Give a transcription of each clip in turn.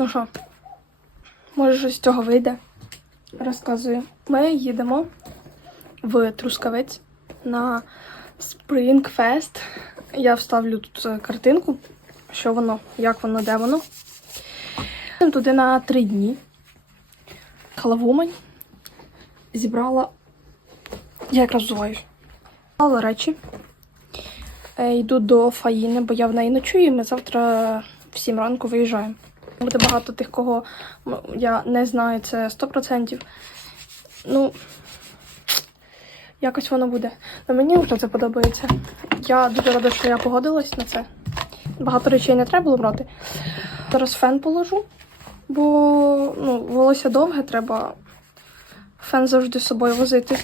Ну що, може щось з цього вийде? Розказую. Ми їдемо в Трускавець на Spring Fest. Я вставлю тут е, картинку, що воно, як воно, де воно. Туди на три дні. Халавумань. Зібрала. Я якраз взуваюсь. Зібрала речі. Е, Йду до Фаїни, бо я в неї ночую, і ми завтра в 7 ранку виїжджаємо. Буде багато тих, кого я не знаю, це 100%. Ну, якось воно буде. Но мені вже це подобається. Я дуже рада, що я погодилась на це. Багато речей не треба було брати. Зараз фен положу, бо ну, волосся довге, треба фен завжди з собою возити.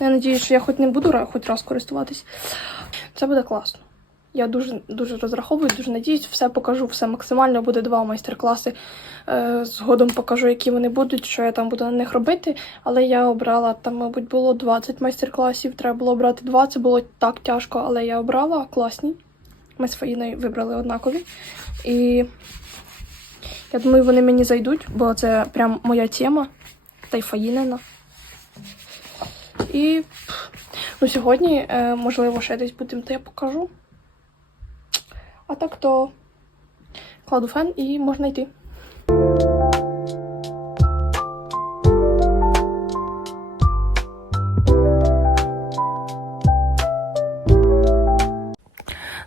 Я надіюсь, що я хоч не буду хоч раз користуватись. Це буде класно. Я дуже дуже розраховую, дуже надіюсь, все покажу, все максимально. Буде два майстер-класи. Е, згодом покажу, які вони будуть, що я там буду на них робити. Але я обрала там, мабуть, було 20 майстер-класів. Треба було обрати два. Це було так тяжко, але я обрала класні. Ми з Фаїною вибрали однакові. І я думаю, вони мені зайдуть, бо це прям моя тема. Та й Фаїнина. І ну, сьогодні, е, можливо, ще десь будемо, то я покажу. А так то кладу фен і можна йти.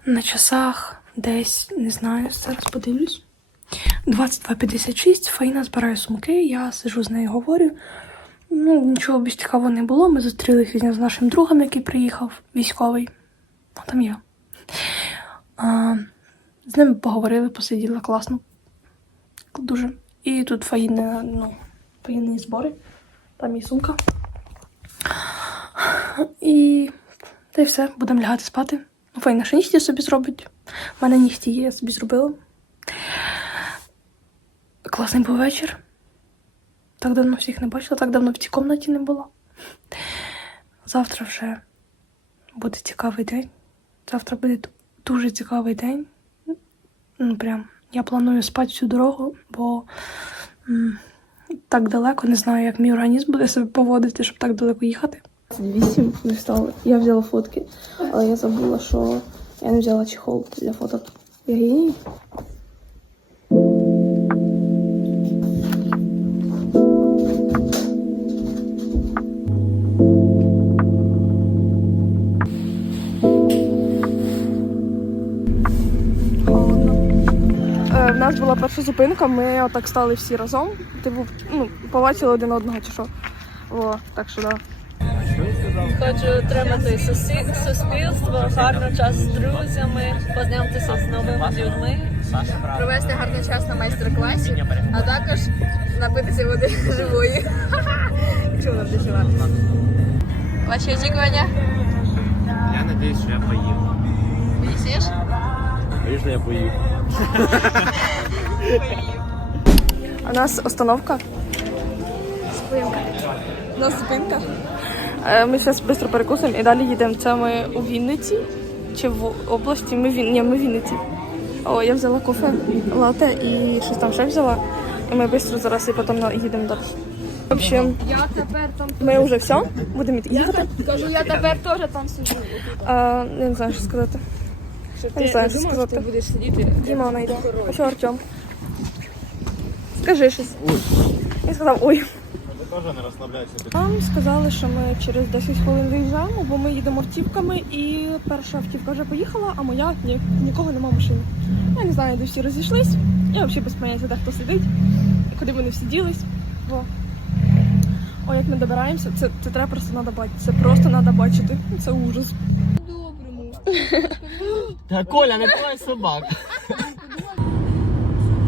На часах десь, не знаю, зараз подивлюсь. 22.56, Фаїна збирає сумки, я сижу з нею говорю. Ну, нічого більш цікавого не було. Ми зустрілися з нашим другом, який приїхав, військовий. А там я. А, з ними поговорили, посиділи класно. Дуже. І тут фаїни, ну, фаїнні збори. Там і сумка. І та й все, будемо лягати спати. Ну, Фаїна нігті собі зробить. У мене нігті є, я собі зробила. Класний був вечір. Так давно всіх не бачила, так давно в цій кімнаті не була. Завтра вже буде цікавий день. Завтра буде дуже цікавий день. Ну, прям, я планую спати всю дорогу, бо м, так далеко не знаю, як мій організм буде себе поводити, щоб так далеко їхати. Вісім не встали. Я взяла фотки, але я забула, що я не взяла чехол для фоток. Єгині. Перша зупинка, ми отак стали всі разом. Типу, ну, побачили один одного чи що. О, так що да. Хочу отримати сусі- суспільство, гарний час з друзями, познайомитися з новими людьми, провести гарний час на майстер-класі, а також напитися води живої. Чого нам? Ваші очікування? Я надіюсь, що я поїв. Поїсиш? Звісно, я поїв. А у нас остановка. Зупинка. У нас зупинка. Е, Ми зараз швидко перекусимо і далі їдемо. Це ми у Вінниці чи в області. Ми в Він... Ні, ми в Вінниці. О, я взяла кофе, лате і щось там ще взяла. І ми швидко зараз і потім їдемо далі. В общем, Я тепер там ми вже все, будемо їхати. кажу, я тепер теж там сиджу. А, я не знаю, що сказати. Щоб Не знаю, що ти сказати. будеш сидіти. Діма вона йде. Що Артем? Скажи щось. Він сказав ой. Ви теж не розслабляйся. Нам сказали, що ми через 10 хвилин виїжджаємо, бо ми їдемо автівками, і перша автівка вже поїхала, а моя ні, нікого нема машини. Я не знаю, де всі розійшлись. Я взагалі без поняття, де хто сидить і куди вони всі ділись. Бо... О, як ми добираємося, це, це треба просто надо бачити. Це просто треба бачити. Це ужас. Доброму. Та Коля, не твоя собак.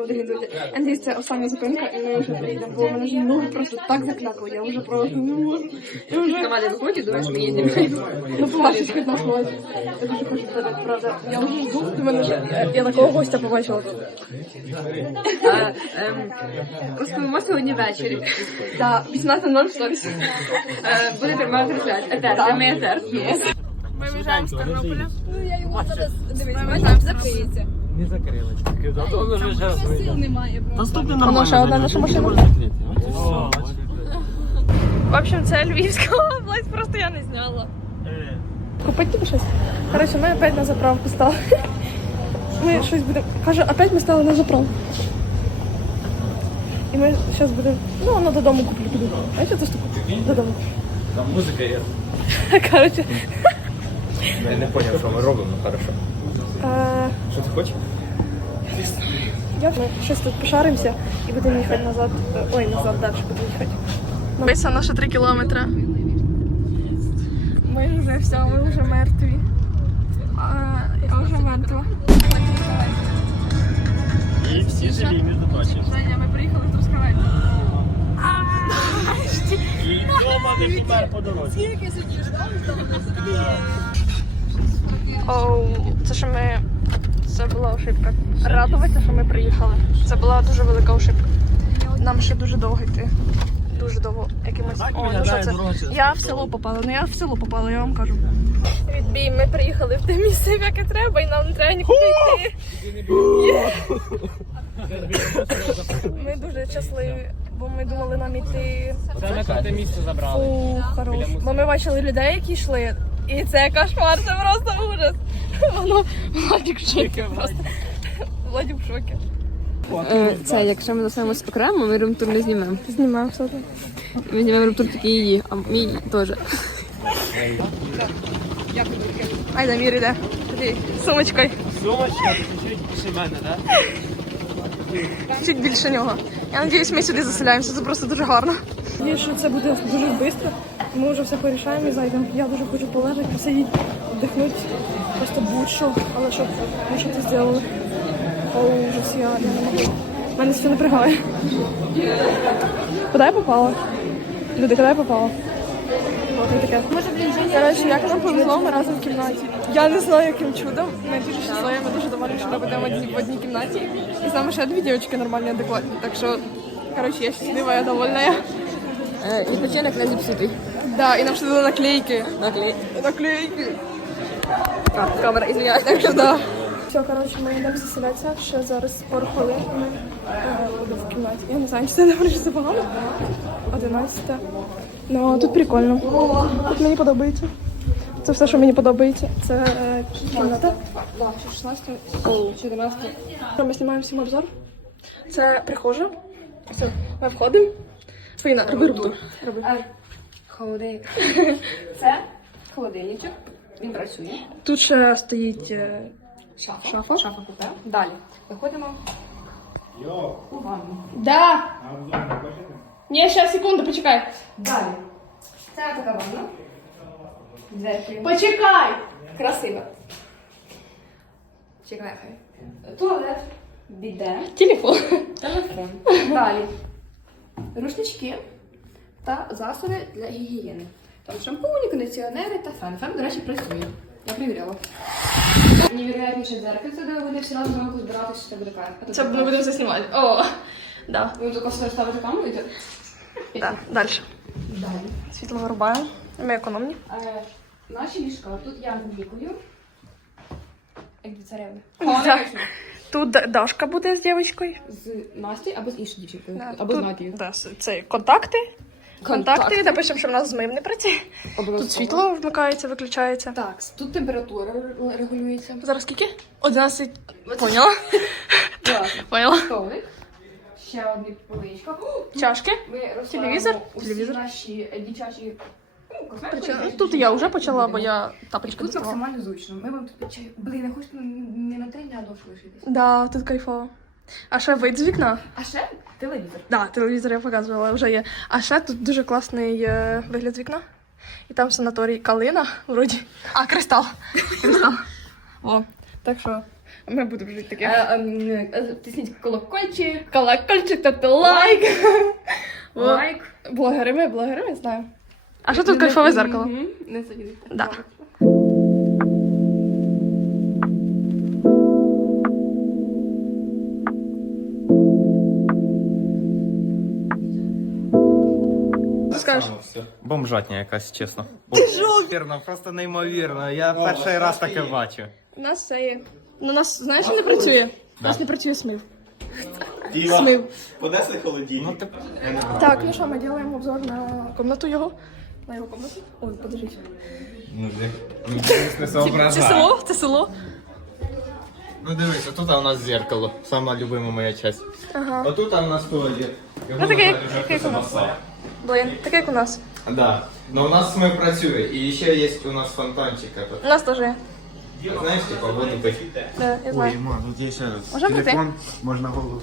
буде мені Я надіюсь, це остання зупинка, і ми вже приїдемо, бо мене вже ноги просто так заклякли, я вже просто не можу. Я вже... Камаля, виходить, думаєш, ми їдемо. Ну, побачиш хоч на сході. Я дуже хочу сказати, правда. Я вже жду, ти мене вже... Я такого гостя побачила. Розповімо сьогодні ввечері. Так, 18.0 сторіс. Е, Буде пряма трансляція. Етер, прямий етер. Ми виїжджаємо з Тернополя. Ну я його зараз дивись, закриється. Не закрилась. Зато воно вже зараз Сил немає просто. Наступний Воно ще одна наша машина. О, В общем, це Львівська область, просто я не зняла. Купить тобі щось? Коротше, ми опять на заправку стали. Ми щось будемо. Каже, опять ми стали на заправку. І ми зараз будемо. Ну, воно додому куплю піду. Знаєте цю штуку? Додому. Там музика є. Коротше. Я не зрозумів, що ми робимо, ну хорошо. Що ти хочеш? Я ми щось тут пошаримося і будемо їхати назад. Е, Ой, назад далі будемо їхати. Вися наші три кілометри. Ми вже все, ми вже мертві. А, я вже мертва. І всі живі, між прочим. Женя, ми приїхали з Трускавець. І вдома не тепер по дорозі. Оу, це що ми. Це була ошибка. Радуватися, що ми приїхали. Це була дуже велика ошибка. Нам ще дуже довго йти. Дуже довго. Якимось. О, ну що це? Я в село попала, ну я в село попала, я вам кажу. Відбій, ми приїхали в те місце, в яке треба, і нам не треба нікуди йти. Ми дуже щасливі, бо ми думали нам іти. Це те місце забрали. Фу, хорош. Бо ми бачили людей, які йшли. І це кошмар, це просто ужас. Воно Владик в шокі просто. Владик в шокі. Е, Це, якщо ми заснемось окремо, ми румтур не знімемо. Знімаємо все одно. Ми знімемо румтур тільки її, а мій теж. Айда, Мір іде. Сумочкою. Сумочка, чуть більше мене, так? Чуть більше нього. Я сподіваюся, ми сюди заселяємося, це просто дуже гарно. І що це буде дуже швидко. Ми вже все порішаємо і зайдемо. Я дуже хочу полежати, посидіти, вдихнути, просто будь-що, але щоб ми щось зробили. О, ужас, я, не можу. Мене все напрягає. Куди я попала? Люди, куди я попала? От таке. Коротше, як нам повезло, ми разом в кімнаті. Я не знаю, яким чудом. Ми дуже щасливі, ми дуже доволі, що ми будемо в одній кімнаті. І з нами ще дві дівчинки нормальні, адекватні. Так що, коротше, я щаслива, я довольна. Е, Відпочинок не зіпсутий. Да, і нам ще дали наклейки. Наклей. Наклейки. А, камера, извиняюсь. Так що да. Все, коротше, ми йдемо заселятися. Ще зараз пару хвилин і ми е, будемо в кімнаті. Я не знаю, чи це добре, чи це погано. 11. Ну, тут прикольно. Тут мені подобається. Це все, що мені подобається. Це е, кімната. Да, 16, о, 14. Ми знімаємо всім обзор. Це прихожа. Все, ми входимо. Фаїна, роби. Роби. Холодильник. Це холодильничок. Він працює. Тут ще стоїть е, Шафа. Шафа. Шафа купе. Далі. Виходимо у ванну. Да. Ні, ще секунду, почекай. Далі. Це така ванна. Дверки. Почекай. Красиво. Чекай, хай. Туалет. Біде. Телефон. Телефон. Далі. Рушнички та засоби для гігієни. Там шампуні, кондиціонери та фен. Фен, до речі, працює. Я перевіряла. Невероятніше дзеркальце, де вони всі разом зранку збиратися, що це буде кайф. А тут Це така- ми будемо заснімати. О, да. Ви тільки собі ставите камеру і так. да. Далі. Далі. Світло вирубаємо. Ми економні. Е, наші ліжка. Тут я з Вікою. Як дві царевни. Тут Дашка буде з дівчинкою. З Настю або з іншою дівчинкою. Да. Або з Тут- Надією. Да, с- це контакти. Контакти. Допишемо, що в нас змив не працює. Обов'язково. Тут світло вмикається, виключається. Так, тут температура регулюється. Зараз скільки? 11. Поняла? Так, Поняла. столик. Ще одне поличка. Чашки. Ми Телевізор? усі Телевізор. наші е, дівчачі ну, косметики. Тут я вже почала, бо я тапочки Тут максимально зручно. Ми вам тут чай. Блін, я хочу не на три дня а довше лишитись. Да, тут кайфово. А ще вид з вікна. А ще телевізор. Да, телевізор я показувала, вже є. А ще тут дуже класний е, вигляд з вікна. І там санаторій Калина, вроді. А, кристал. Кристал. О, так що Ми будемо жити таке. Е, ем, е, Тисніть колокольчик. Колокольчик, тобто лайк. Лайк. Блогери ми, блогери ми знаємо. А що тут кайфове зеркало? Не сидіть. Да. Скажеш? Бомжатня якась, чесно. Вірно, просто неймовірно. Я перший раз таке бачу. У нас це є. Ну, нас, знаєш, не працює? У нас не працює смив. Смив. Понесли холодильник. Ну. Так, ну що, ми робимо обзор на комнату його. На його комнату. Ой, подождіть. Ну, не Це село? Це село? Ну дивись, тут у нас зеркало. Сама любима моя часть. Ага. Отут у нас туалет. Його Ну, таке, назвали таке, як у нас. басейн. Блін, таке як у нас. Да. Ну у нас смив працює. І ще є у нас фонтанчик. этот. У нас теж є. Знаєш, типа, воду пить. Да, я знаю. Ма, тут є ще Можна прийти? телефон, можна голову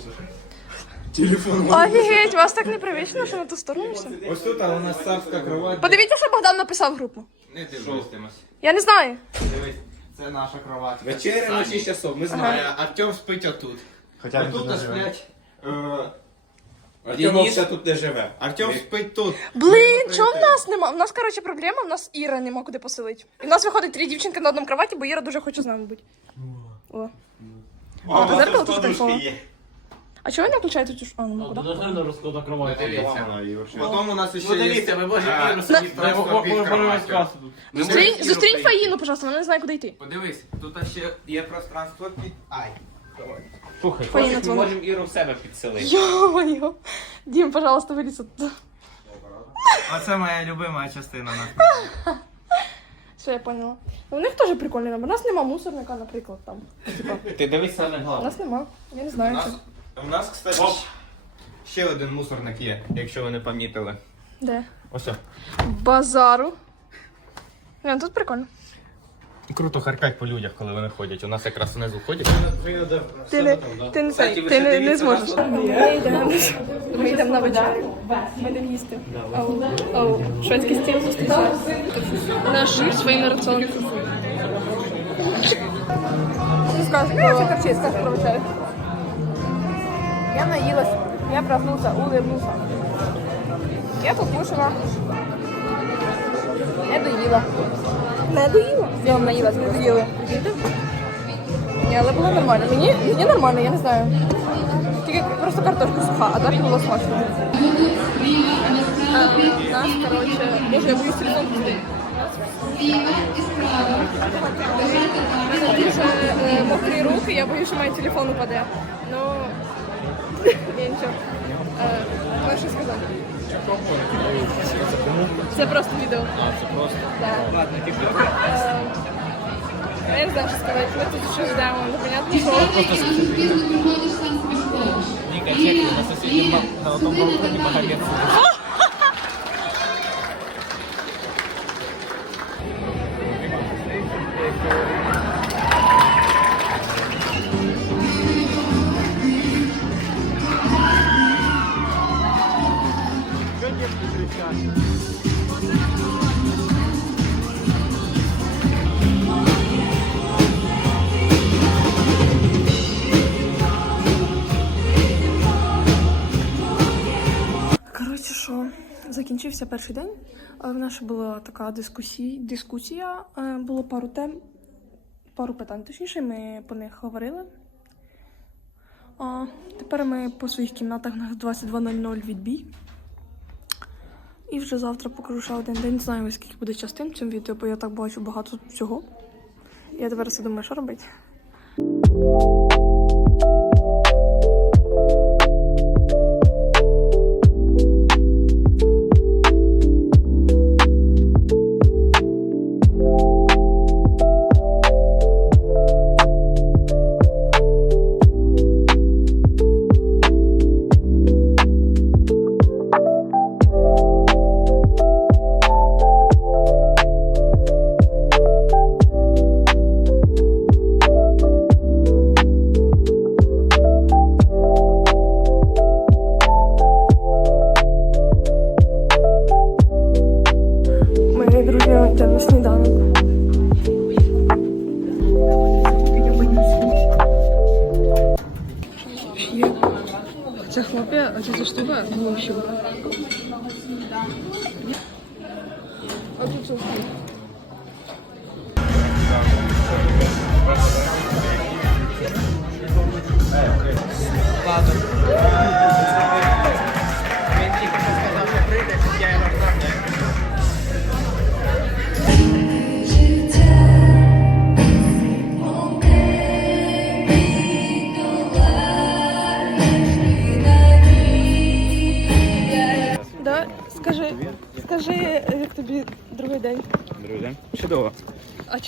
Сушити. Офігеть, вас так непривично, що на ту сторону все. Ось тут у нас царська кровать. Подивіться, що Богдан написав в групу. Не дивитимось. Я не знаю. Дивись, це наша кровать. Вечеря на 6 часов, ми знаємо. Артем спить отут. Хоча він тут не живе. сплять. е, Артем все тут не живе. Артем спить тут. Блін, чого в нас нема? У нас, коротше, проблема, в нас Іра нема куди поселити. І в нас виходить три дівчинки на одному кроваті, бо Іра дуже хоче з нами бути. О. А, це зеркало тут подушки кайфово. А чого не включаєте цю ж? А, ну куди? на розкладу кровати. Дивіться. Потім у нас ще Ну дивіться, ви можете А, Іру собі Просто під кроваттю. Зустрінь, зустрінь Фаїну, пожалуйста, вона не знає, куди йти. Подивись, тут ще є пространство під... Ай. Слухай, Фаїна ми дзвонить. можемо Іру в себе підселити. Йо-моє. Дім, пожалуйста, вилізь оттуда. Оце моя любима частина нас. Все, я поняла. Ну, у них теж прикольний номер. У нас нема мусорника, наприклад, там. Ти дивись саме У головне. нас нема. Я не У знаю, нас, що. У нас, кстати, ще один мусорник є, якщо ви не помітили. Де? Ось. Базару. Не, ну тут прикольно. Круто харкать по людях, коли вони ходять. У нас якраз внизу ходять. Ти не, ти не, ви ти не, не зможеш. Ми йдемо, ми йдемо на вечерю. Ми йдемо їсти. Оу, оу, шведський стіл зустрічає. Наш свій раціон. Що скажеш про скажи про вечерю? Я наїлась. Я проснулся, улыбнулся. Я покушала. Не доїла. Не доїла? Я вам наїлась, не доїла. Ні, але було нормально. Мені, мені нормально, я не знаю. Тільки просто картошка суха, а так було смачно. Нас, коротше, боже, я боюсь. Дуже е, мокрі руки, я боюсь, що мій телефон упаде. Ну, я нічого. Е, що сказати? Це просто відео. А, це просто? Так. Ладно, Я не знаю, що сказати. Ми тут щось ждемо, непонятно що. Ніка, чекай, на сусідньому на одному балконі магазин. Закінчився перший день. Е, В нас була така дискусія. дискусія. е, Було пару тем, пару питань. Точніше, ми по них говорили. А, тепер ми по своїх кімнатах на 22.00 відбій. І вже завтра покажу ще один день. Не знаю, скільки буде частин в цьому відео, бо я так бачу багато всього. Я тепер все думаю, що робити.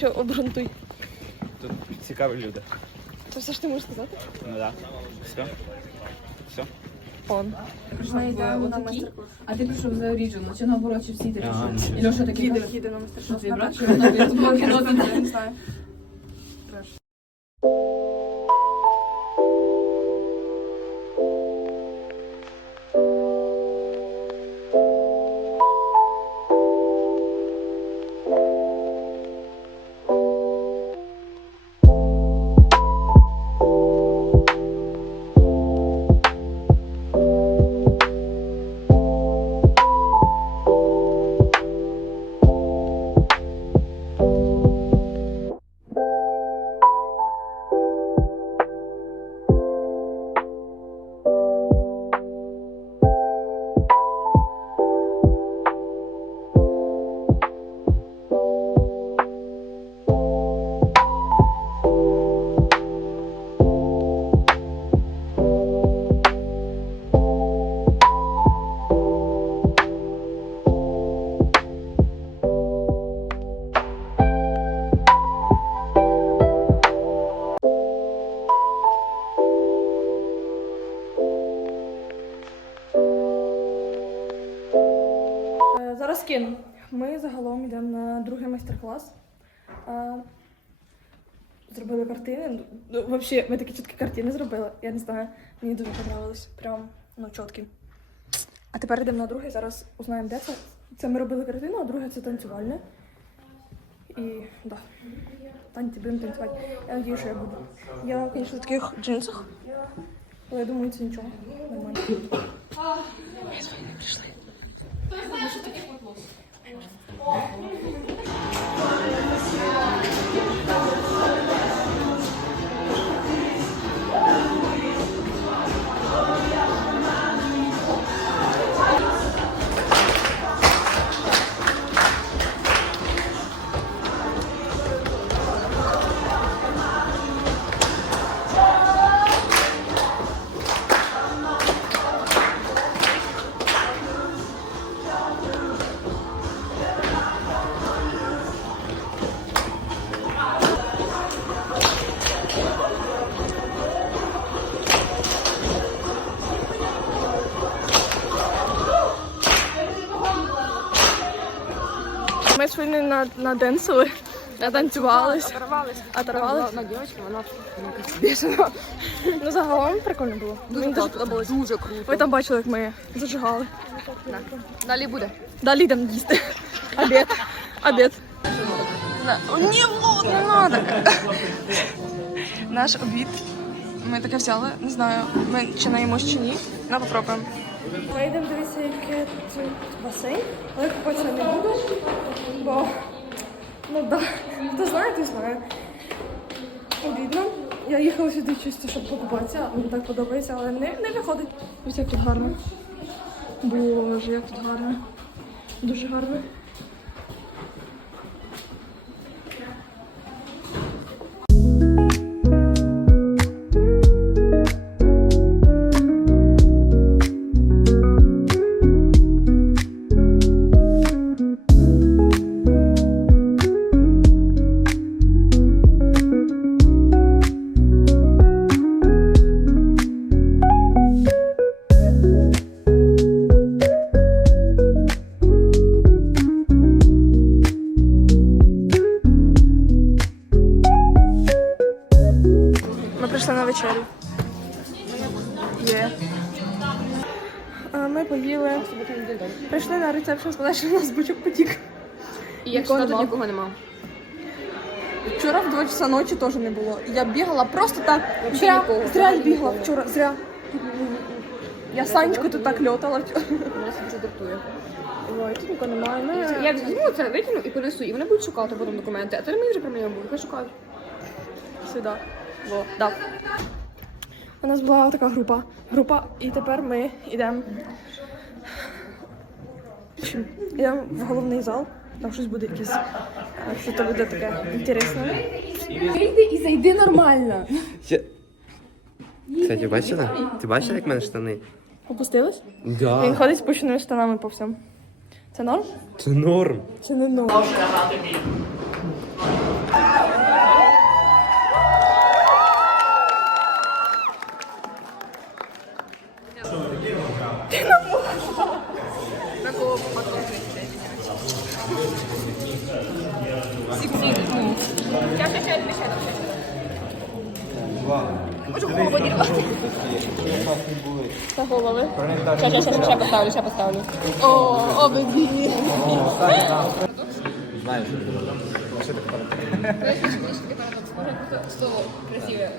Що, обґрунтуй. Тут цікаві люди. Це все ж ти можеш сказати? Ну так. Все. Все. Он. Ми йде на майстер-клас. А ти пішов за оріджинал, чи наоборот, чи всі ти пішов? І Льоша такий, Їде, «Та, на що майстер-клас. твій брат, чи вона без блоки Я не знаю. Е, Зробили картини. Ну, Взагалі, ми такі чіткі картини зробили. Я не знаю, мені дуже подобалось. Прям ну, чіткі. А тепер йдемо на другий. Зараз узнаємо, де це. Це ми робили картину, а друге це танцювальне. І да. Танці будемо танцювати. Я надію, що я буду. Я, звісно, в таких джинсах. Але я думаю, це нічого. Нормально. Ми сьогодні на, наденсили, натанцювались. Оторвались. Оторвались. Одна дівчинка, вона бешена. Ну, загалом прикольно було. Мені дуже подобалось. Дуже круто. Ви там бачили, як ми зажигали. Далі буде. Далі йдемо їсти. Обід. Обід. Ні, Влад, не надо. Наш обід. Ми таке взяли, не знаю, ми чи наїмось чи ні. На попробуємо. Ми йдемо дивитися, яке тут басейн, але купатися не буду, бо ну да, хто знає, той знає. Обідно. Я їхала сюди чисто, щоб покупатися, мені так подобається, але не, не виходить. Ось як тут гарно. Боже, як тут гарно. Дуже гарно. Нікого нема. Вчора в 2 часа ночі теж не було. Я бігала просто так. Вообще Зря, нікого. зря я бігла вчора, зря. Я Санечку тут так льотала. Вона собі це. Ой, тут нікого немає. Ми... Я візьму це, витягну і понесу, і вони будуть шукати потім документи. А то мені вже про мене будуть, хай шукають. Сюди. Во, да. У нас була така група. Група, і тепер ми йдемо. Йдемо в головний зал. Там щось буде якесь. е, Що то буде таке інтересне. Вийди і зайди нормально. Кстати, бачила? Ти бачила, як в мене штани? Опустились? Да. Він ходить з спущеними штанами по всьому. Це норм? Це норм. Це не норм. Це голови. Ще, ще, ще, ще поставлю, ще поставлю. О, обидві. Знаєш, Слово красиве.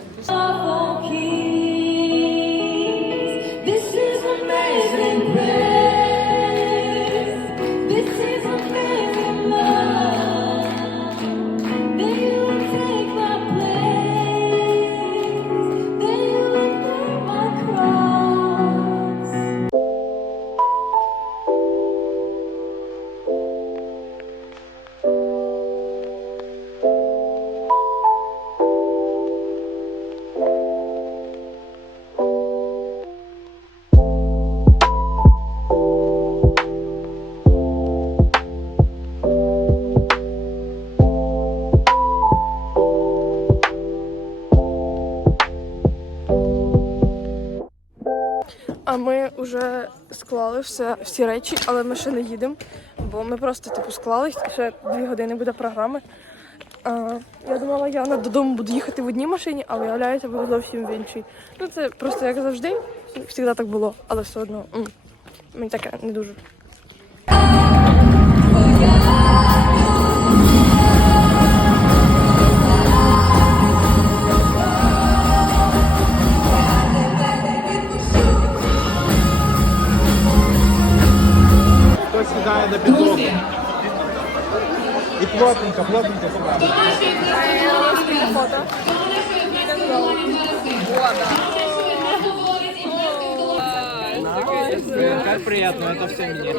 Вже склали все, всі речі, але ми ще не їдемо, бо ми просто типу склали, ще дві години буде програми. А, я думала, я додому буду їхати в одній машині, а виявляється, буду зовсім в іншій. Ну це просто як завжди, завжди так було, але все одно мені таке не дуже. Как приятно, это все мне.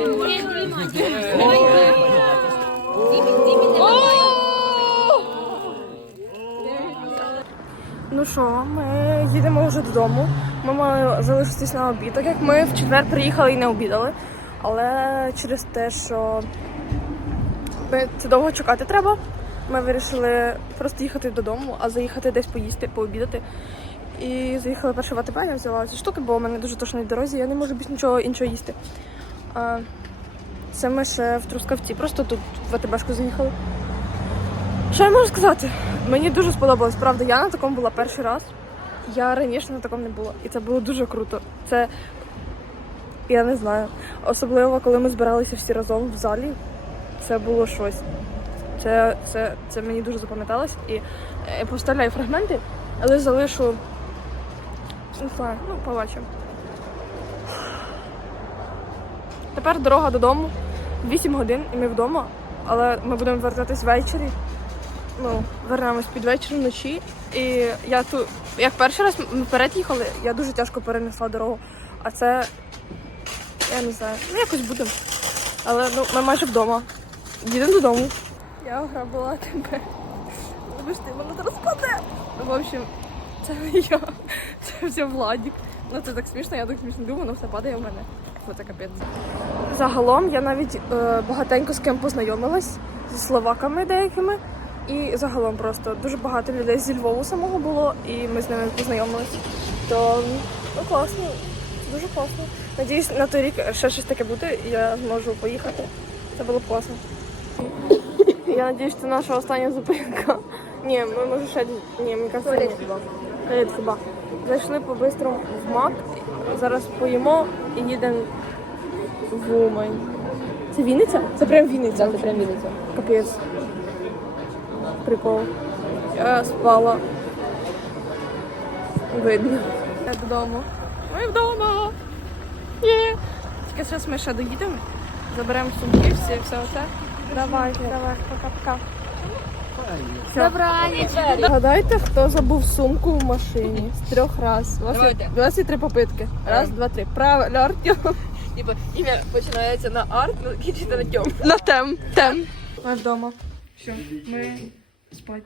Ну що, ми їдемо вже додому. Ми мали залишитись на обід, так як ми в четвер приїхали і не обідали. Але через те, що ми це довго чекати треба, ми вирішили просто їхати додому, а заїхати десь поїсти, пообідати. І заїхали перше в АТБ, я взяла ці штуки, бо у мене дуже тошно в дорозі, я не можу більш нічого іншого їсти. А, це ми ще в Трускавці, просто тут в АТБшку заїхали. Що я можу сказати? Мені дуже сподобалось, правда. Я на такому була перший раз. Я раніше на такому не була. І це було дуже круто. Це я не знаю. Особливо, коли ми збиралися всі разом в залі. Це було щось. Це, це, це мені дуже запам'яталось. І я поставляю фрагменти, але залишу. Не ну, побачимо. Тепер дорога додому. 8 годин і ми вдома, але ми будемо вертатись ввечері ну, вернемось під вечір вночі. І я тут, як перший раз ми вперед їхали, я дуже тяжко перенесла дорогу. А це, я не знаю, ну якось будемо. Але ну, ми майже вдома. Їдемо додому. Я ограбила тебе. Вибачте, мене зараз паде. В общем, це не я. Це все Владік. Ну це так смішно, я так смішно думаю, але все падає в мене. Бо це капець. Загалом я навіть е, багатенько з ким познайомилась зі словаками деякими. І загалом просто дуже багато людей зі Львову самого було, і ми з ними познайомились. То ну класно, дуже класно. Надіюсь, на той рік ще щось таке буде, і я зможу поїхати. Це було б класно. Я надіюсь, це наша остання зупинка. Ні, ми може ще ні, мені кажется, ні. Хіба. Зайшли по-бистрому в Мак. Зараз поїмо і їдемо в Умань. Це Вінниця? Це прям Вінниця. Це прям Вінниця. Капець. Прикол. Я спала. Видно. Я додому. Ми вдома. Є. Тільки зараз ми ще доїдемо, заберемо сумки, всі, все оце. Давай, давай, пока-пока. Добраніч. Гадайте, хто забув сумку в машині з трьох раз. У вас, є, у вас є три попитки. Раз, два, три. Правильно, Артем. Типа ім'я починається на арт, ну кінчиться на тьом. На тем. Тем. Ми вдома. Все, ми спать.